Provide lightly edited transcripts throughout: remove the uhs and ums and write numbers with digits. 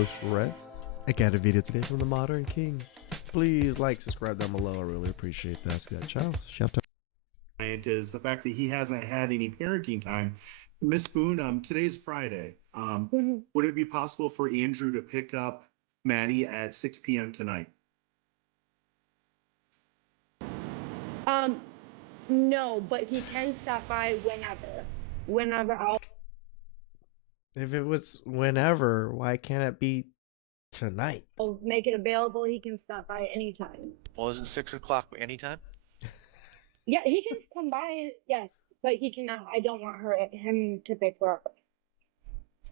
host, Red. I got a video today from the Modern King. Please like, subscribe down below. I really appreciate that. Scott, ciao. Shout out. Client is the fact that he hasn't had any parenting time. Miss Boone, today's Friday. Would it be possible for Andrew to pick up Maddie at 6 p.m. tonight? No, but he can stop by whenever. If it was whenever, why can't it be tonight? I'll make it available. He can stop by anytime. Well, isn't 6 o'clock anytime? Yeah, he can come by, yes, but he cannot. I don't want him to pick her up.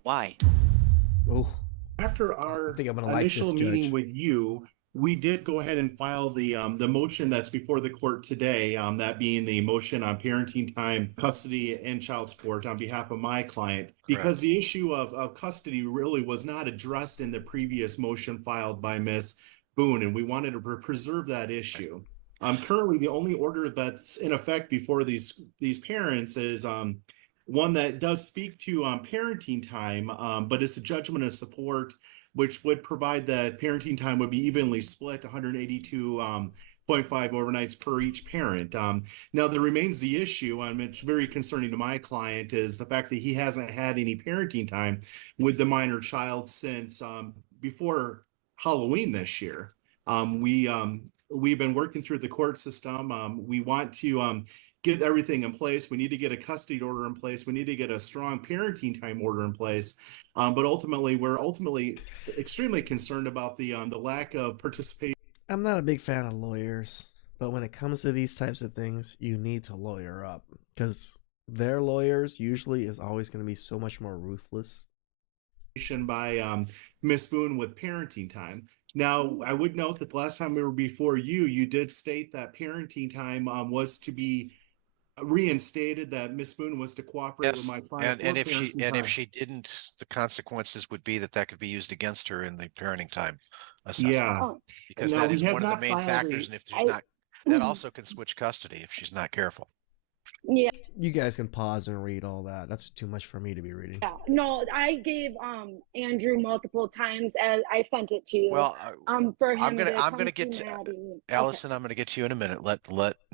Why? Oh, After our I think I'm gonna initial like this, meeting Judge. with you, we did go ahead and file the motion that's before the court today, that being the motion on parenting time, custody, and child support on behalf of my client. Because the issue of custody really was not addressed in the previous motion filed by Miss Boone, and we wanted to preserve that issue. Currently, the only order that's in effect before these parents is one that does speak to parenting time, but it's a judgment of support, which would provide that parenting time would be evenly split 182.5 overnights per each parent. Now, there remains the issue, it's very concerning to my client, is the fact that he hasn't had any parenting time with the minor child since before Halloween this year. We've been working through the court system. We want to get everything in place. We need to get a custody order in place. We need to get a strong parenting time order in place. But ultimately, we're extremely concerned about the lack of participation. I'm not a big fan of lawyers, but when it comes to these types of things, you need to lawyer up because their lawyers usually is always going to be so much more ruthless. By Miss Boone with parenting time. Now, I would note that the last time we were before you, you did state that parenting time was to be reinstated, that Miss Boone was to cooperate with my client. And if she didn't, the consequences would be that could be used against her in the parenting time assessment. Yeah, because now, that is one of the main factors. And if there's not, that also can switch custody if she's not careful. Yeah. You guys can pause and read all that. That's too much for me to be reading. Yeah. No, I gave Andrew multiple times as I sent it to you. Well, for him I'm gonna get to Allison. Okay. I'm gonna get to you in a minute. Let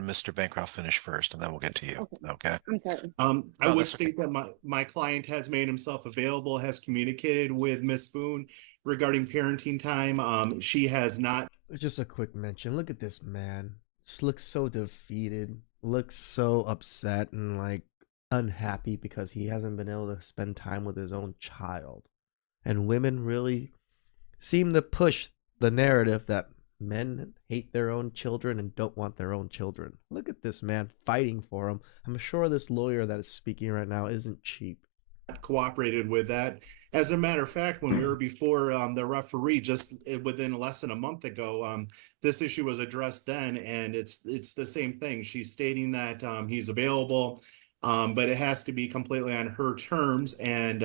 Mr. Bancroft finish first, and then we'll get to you. Okay. I'm sorry. I would state that my client has made himself available, has communicated with Miss Boone regarding parenting time. She has not. Just a quick mention. Look at this man. Just looks so defeated. Looks so upset and like unhappy because he hasn't been able to spend time with his own child. And women really seem to push the narrative that men hate their own children and don't want their own children. Look at this man fighting for them. I'm sure this lawyer that is speaking right now isn't cheap. Cooperated with that. As a matter of fact, when we were before the referee, just within less than a month ago, this issue was addressed then, and it's the same thing. She's stating that he's available, but it has to be completely on her terms, and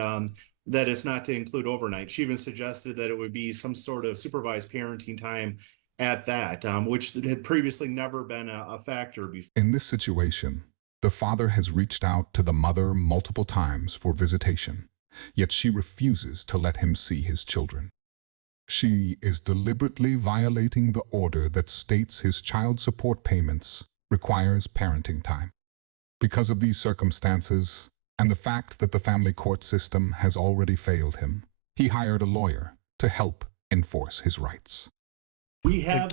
that it's not to include overnight. She even suggested that it would be some sort of supervised parenting time at that, which had previously never been a factor before. In this situation, the father has reached out to the mother multiple times for visitation, yet she refuses to let him see his children. She is deliberately violating the order that states his child support payments requires parenting time. Because of these circumstances, and the fact that the family court system has already failed him, he hired a lawyer to help enforce his rights. We have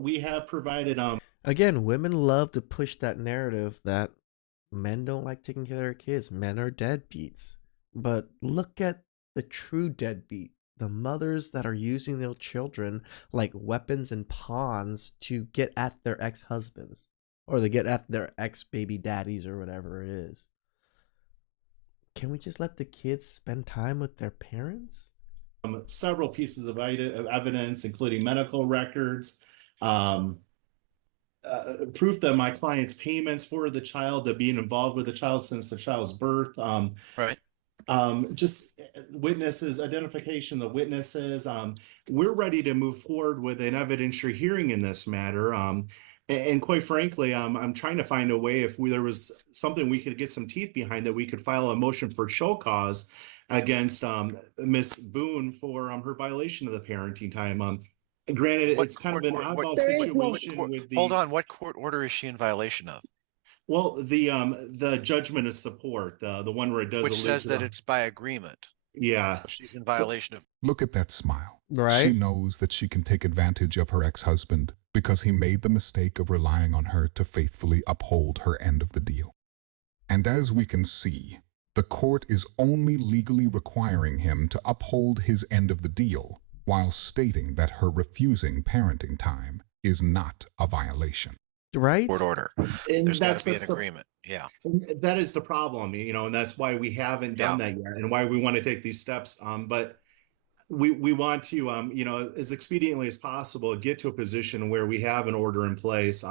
we have provided Again, women love to push that narrative that men don't like taking care of their kids. Men are deadbeats. But look at the true deadbeat. The mothers that are using their children like weapons and pawns to get at their ex-husbands. Or they get at their ex-baby daddies or whatever it is. Can we just let the kids spend time with their parents? Several pieces of evidence, including medical records, proof that my client's payments for the child, that being involved with the child since the child's birth, just witnesses, identification of witnesses. We're ready to move forward with an evidentiary hearing in this matter. And quite frankly, I'm trying to find a way there was something we could get some teeth behind, that we could file a motion for show cause against Miss Boone for her violation of the parenting time. Granted, What it's kind of court an or oddball There is no- situation with hold the on, what court order is she in violation of? well, the judgment of support, the one where it does Which allude says to that the it's by agreement. yeah. So she's in So violation of. Look at that smile. She Right? knows that she can take advantage of her ex-husband because he made the mistake of relying on her to faithfully uphold her end of the deal. And as we can see, the court is only legally requiring him to uphold his end of the deal while stating that her refusing parenting time is not a violation. Right? Court order. and There's got that's to be an the agreement. Yeah. that is the problem, and that's why we haven't done that yet, and why we want to take these steps. But we want to, as expediently as possible, get to a position where we have an order in place,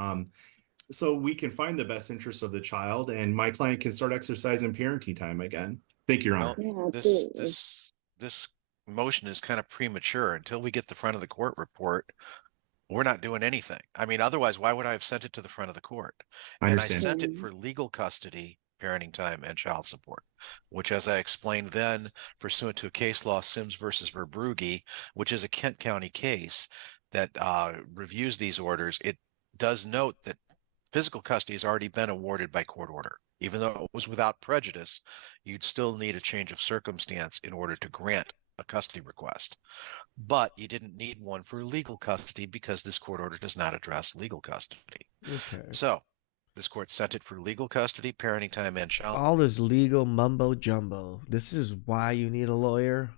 so we can find the best interest of the child, and my client can start exercising parenting time again. Thank you, Your Honor. Yeah, This absolutely. this motion is kind of premature. Until we get the front of the court report, we're not doing anything. I mean, otherwise, why would I have sent it to the front of the court? I And I understand. sent it for legal custody, parenting time, and child support, which, as I explained then, pursuant to a case law, Sims versus Verbrugge, which is a Kent County case that reviews these orders, it does note that physical custody has already been awarded by court order. Even though it was without prejudice, you'd still need a change of circumstance in order to grant a custody request. But you didn't need one for legal custody because this court order does not address legal custody. Okay. So this court sent it for legal custody, parenting time, and child All this legal mumbo jumbo. This is why you need a lawyer.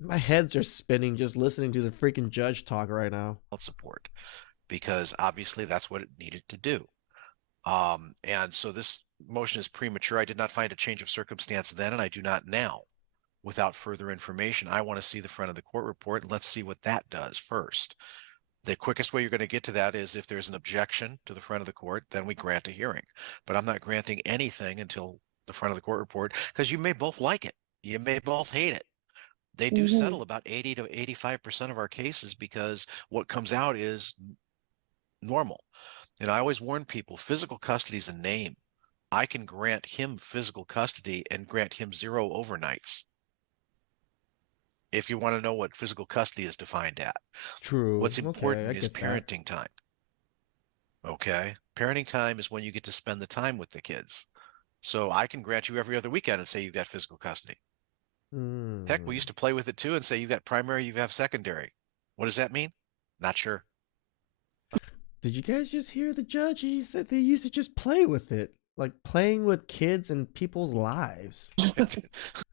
My heads are spinning just listening to the freaking judge talk right now. support, because obviously that's what it needed to do. And so this motion is premature. I did not find a change of circumstance then, and I do not now. Without further information, I want to see the front of the court report, and let's see what that does first. The quickest way you're going to get to that is if there's an objection to the front of the court, then we grant a hearing. But I'm not granting anything until the front of the court report, because you may both like it. You may both hate it. They do settle about 80 to 85% of our cases because what comes out is normal. And I always warn people, physical custody is a name. I can grant him physical custody and grant him 0 overnights. If you want to know what physical custody is defined at. True. What's Okay, important I is get that. parenting time. Okay. Parenting time is when you get to spend the time with the kids. So I can grant you every other weekend and say you've got physical custody. Heck, we Hmm. used to play with it too and say you got primary, you have secondary. What does that mean? Not sure. Did you guys just hear the judge? He said they used to just play with it. Like playing with kids and people's lives.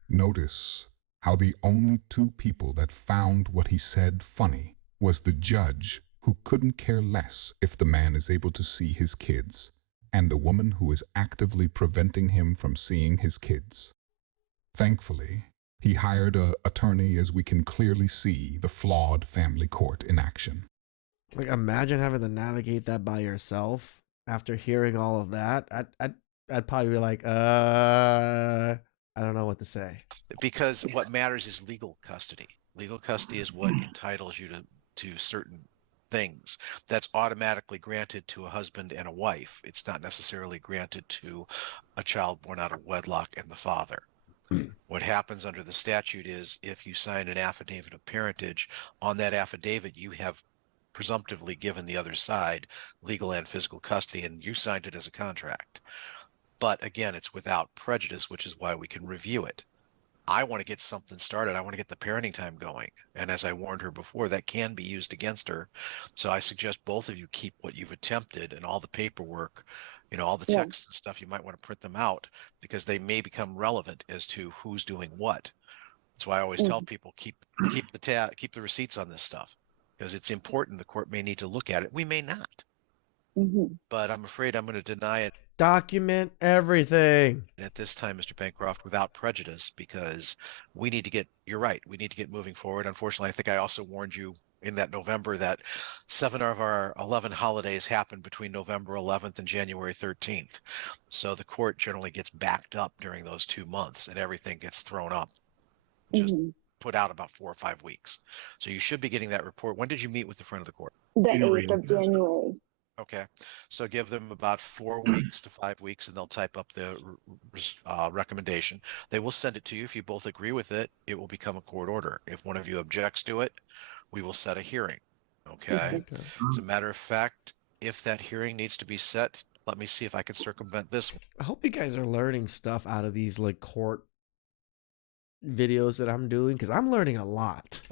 Notice how the only two people that found what he said funny was the judge, who couldn't care less if the man is able to see his kids, and the woman who is actively preventing him from seeing his kids. Thankfully, he hired an attorney, as we can clearly see the flawed family court in action. Like imagine having to navigate that by yourself after hearing all of that. I'd probably be like, I don't know what to say. Because what matters is legal custody. Legal custody is what entitles you to certain things. That's automatically granted to a husband and a wife. It's not necessarily granted to a child born out of wedlock and the father. What happens under the statute is if you sign an affidavit of parentage, on that affidavit you have presumptively given the other side legal and physical custody, and you signed it as a contract. But again, it's without prejudice, which is why we can review it. I want to get something started. I want to get the parenting time going. And as I warned her before, that can be used against her. So I suggest both of you keep what you've attempted and all the paperwork, all the texts and stuff. You might want to print them out because they may become relevant as to who's doing what. That's why I always tell people keep the receipts on this stuff because it's important. The court may need to look at it. We may not. But I'm afraid I'm going to deny it. Document everything. At this time, Mr. Bancroft, without prejudice, because we need to get, you're right, we need to get moving forward. Unfortunately, I think I also warned you in that November that 7 of our 11 holidays happen between November 11th and January 13th. So the court generally gets backed up during those 2 months and everything gets thrown up, just put out about 4 or 5 weeks. So you should be getting that report. When did you meet with the front of the court? The 8th of January. Okay, so give them about 4 weeks to 5 weeks, and they'll type up the recommendation. They will send it to you. If you both agree with it, it will become a court order. If one of you objects to it, we will set a hearing. Okay. Okay. As a matter of fact, if that hearing needs to be set, let me see if I can circumvent this one. I hope you guys are learning stuff out of these like court videos that I'm doing, because I'm learning a lot.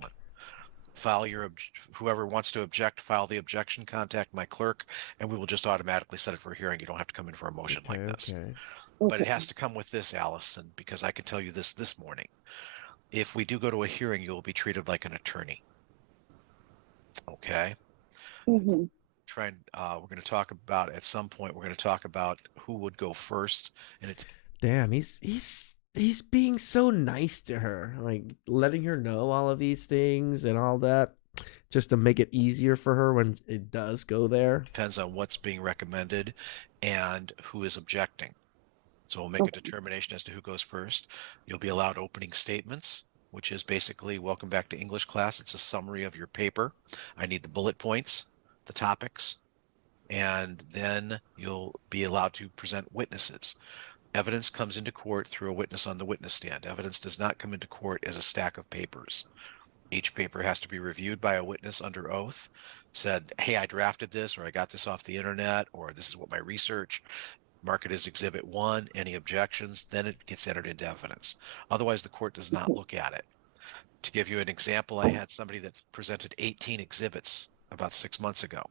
File your whoever wants to object, file the objection, contact my clerk, and we will just automatically set it for a hearing. You don't have to come in for a motion like this. Okay. But it has to come with this, Allison, because I can tell you this morning. If we do go to a hearing, you will be treated like an attorney. Okay. Mhm. We're going to talk about at some point. We're going to talk about who would go first, and it's Damn, he's being so nice to her, like letting her know all of these things and all that, just to make it easier for her when it does go there. depends on what's being recommended and who is objecting. So we'll make a determination as to who goes first. You'll be allowed opening statements, which is basically welcome back to English class. It's a summary of your paper. I need the bullet points, the topics, and then you'll be allowed to present witnesses. Evidence comes into court through a witness on the witness stand. Evidence does not come into court as a stack of papers. Each paper has to be reviewed by a witness under oath, said, hey, I drafted this, or I got this off the internet, or this is what my research. Mark it as Exhibit 1. Any objections, then it gets entered into evidence. Otherwise, the court does not look at it. To give you an example, I had somebody that presented 18 exhibits about 6 months ago.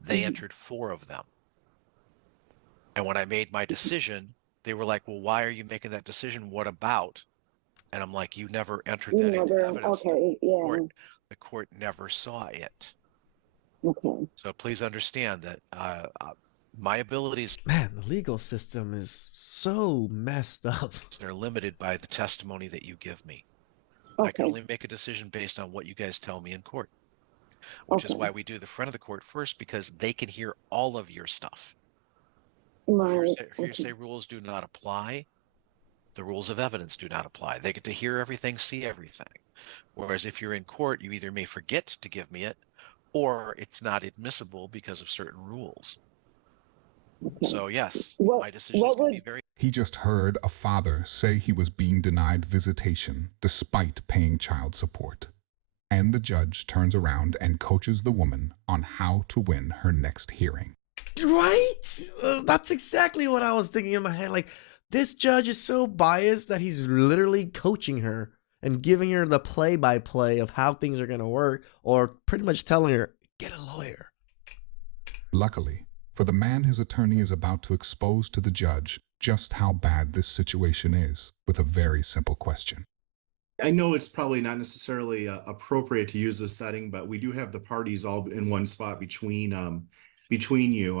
They entered 4 of them. And when I made my decision, they were like, well, why are you making that decision? What about? And I'm like, you never entered that into evidence. Okay, yeah. The court never saw it. Okay. So please understand that my abilities, Man, the legal system is so messed up. are limited by the testimony that you give me. I can Okay. only make a decision based on what you guys tell me in court, which is why we do the front of the court first, because they can hear all of your stuff. Right. Hearsay rules do not apply. The rules of evidence do not apply. They get to hear everything, see everything. Whereas if you're in court, you either may forget to give me it, or it's not admissible because of certain rules. Okay. So yes, What- my decisions what can would- be very. He just heard a father say he was being denied visitation despite paying child support. And the judge turns around and coaches the woman on how to win her next hearing. Right? That's exactly what I was thinking in my head. Like, this judge is so biased that he's literally coaching her and giving her the play-by-play of how things are going to work, or pretty much telling her, get a lawyer. Luckily, for the man, his attorney is about to expose to the judge just how bad this situation is with a very simple question. I know it's probably not necessarily appropriate to use this setting, but we do have the parties all in one spot between you.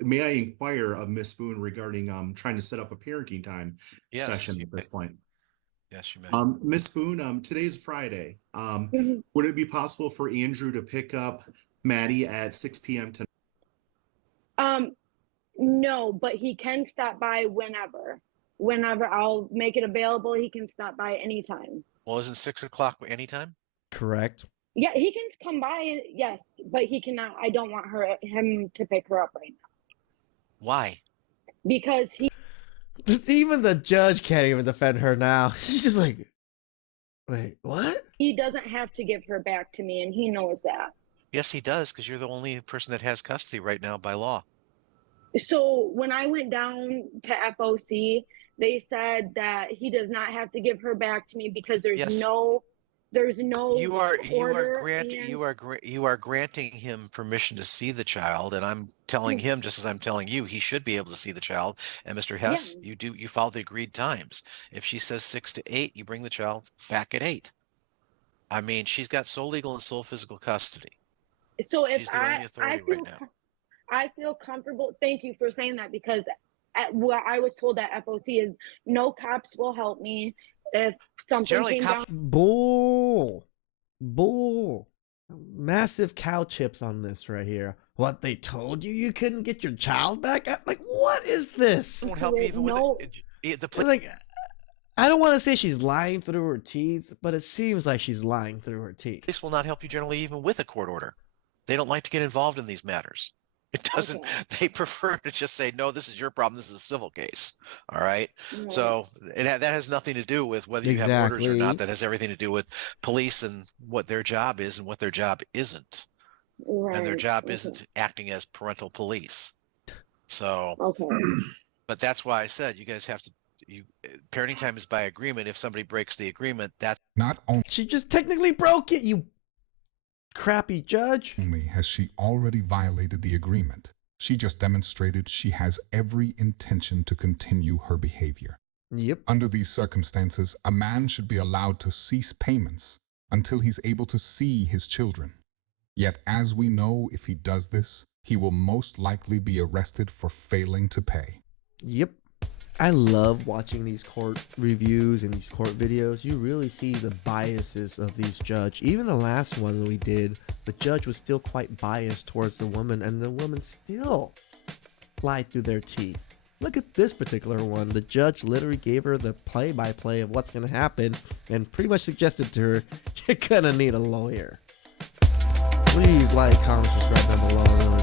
May I inquire of Miss Boone regarding trying to set up a parenting time session at this point? Yes, you may. Miss Boone, today's Friday. Mhm. Would it be possible for Andrew to pick up Maddie at 6 p.m. tonight? No, but he can stop by whenever. Whenever I'll make it available, he can stop by anytime. Well, isn't 6 o'clock anytime? Correct. Yeah, he can come by, yes, but he cannot. I don't want him to pick her up right now Why? because Even the judge can't even defend her now. She's just like, wait, what? he doesn't have to give her back to me, and he knows that. Yes, he does, because you're the only person that has custody right now by law. So when I went down to FOC, they said that he does not have to give her back to me because there's Yes. no You are order granting him permission to see the child, and I'm telling him, just as I'm telling you, he should be able to see the child. And Mr. Hess, Yeah. you follow the agreed times. If she says 6 to 8, you bring the child back at 8. I mean, she's got sole legal and sole physical custody. So She's the only authority right now. I feel comfortable. Thank you for saying that, because what I was told at FOC is no cops will help me if something Generally, came cops- down. Bull. Massive cow chips on this right here. What, they told you you couldn't get your child back? Like, what is this? Won't help you even No. with it. The Like, I don't want to say she's lying through her teeth, but it seems like she's lying through her teeth. police will not help you generally even with a court order. They don't like to get involved in these matters. It doesn't, they prefer to just say, no, this is your problem. This is a civil case. All right. Right. So that has nothing to do with whether you have orders or not. Exactly. That has everything to do with police and what their job is and what their job isn't. Right. And their job Okay. isn't acting as parental police. So, Okay. but that's why I said you guys have to, parenting time is by agreement. If somebody breaks the agreement, that's Not She just technically broke it, you crappy judge. only has she already violated the agreement, she just demonstrated she has every intention to continue her behavior. Yep. Under these circumstances, a man should be allowed to cease payments until he's able to see his children. Yet, as we know, if he does this, he will most likely be arrested for failing to pay. Yep. I love watching these court reviews and these court videos. You really see the biases of these judges. Even the last one we did, the judge was still quite biased towards the woman, and the woman still lied through their teeth. Look at this particular one. The judge literally gave her the play-by-play of what's going to happen and pretty much suggested to her, you're going to need a lawyer. Please like, comment, subscribe down below.